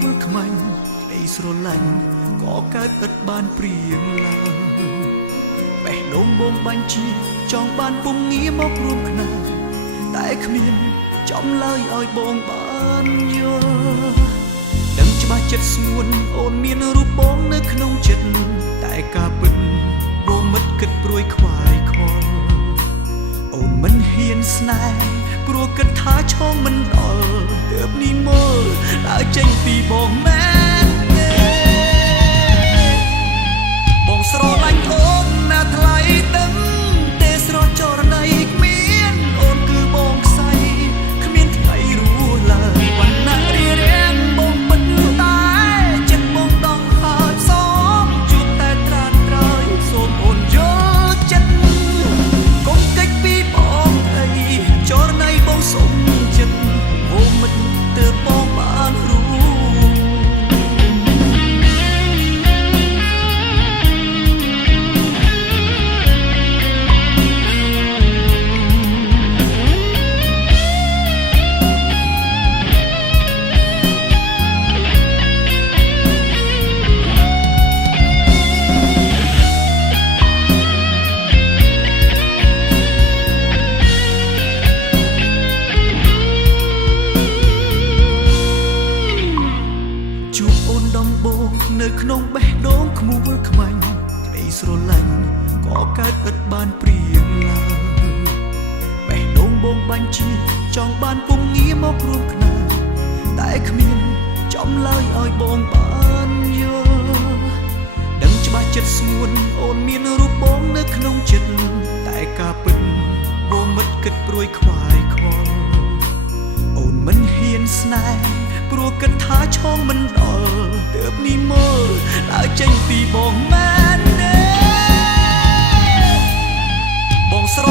មួលខ្មាញ់ក្តីស្រឡាញ់ក៏កើតឥតបានព្រៀងឡើងបេះដូងបងបាញ់ជាចង់បានពុំងារមករួមខ្នាតែគ្មានចំឡើយឲ្យបងបានយល់ដឹងច្បាស់ចិត្តស្ងួនអូនមានរូបបងនៅក្នុងចិត្តតែការពិតបងមិនគិតព្រួយខ្វាយខ្វល់អូនមិនហ៊ានស្នេហ៍ព្រោះគិតថាឈោងមិនដល់ទើបនេះមើលដើរចេញពីបងមែនទេបងស្រឡាញ់អូនណាថ្លៃដឹងទេស្រចរណៃគ្មានអូនគឺបងខ្សែគ្មានថ្ងៃរស់ឡើយវណ្ណៈរៀបរៀងបងពិតតែចិត្តបងដងហើយសូមជួបតែត្រានត្រើយសូមអូនយល់ចិត្តកុំកិច្ចពីបងអីចរណៃបងសុំចិត្តអូមិនទើបបងបានรู้នៅក្នុងបេះដូងខ្មួលខ្មាញ់ក្តីស្រឡាញ់ក៏កើតឥតបានព្រៀងឡើងបេះដូងបងបាញ់ជាចង់បានពុំងារមករួមខ្នាតែគ្មានចំឡើយឲ្យបងបានយល់ដឹងច្បាស់ចិត្តស្ងួនអូនមានរូបបងនៅក្នុងចិត្តតែការពិតបងមិនគិតព្រួយខ្វាយខ្វល់អូនមិនហ៊ានស្នេហ៍ព្រោះគិតថាឈោងមិនដល់ទើបនេះមើលដើរចេញពីបងមែនទេបងស្រ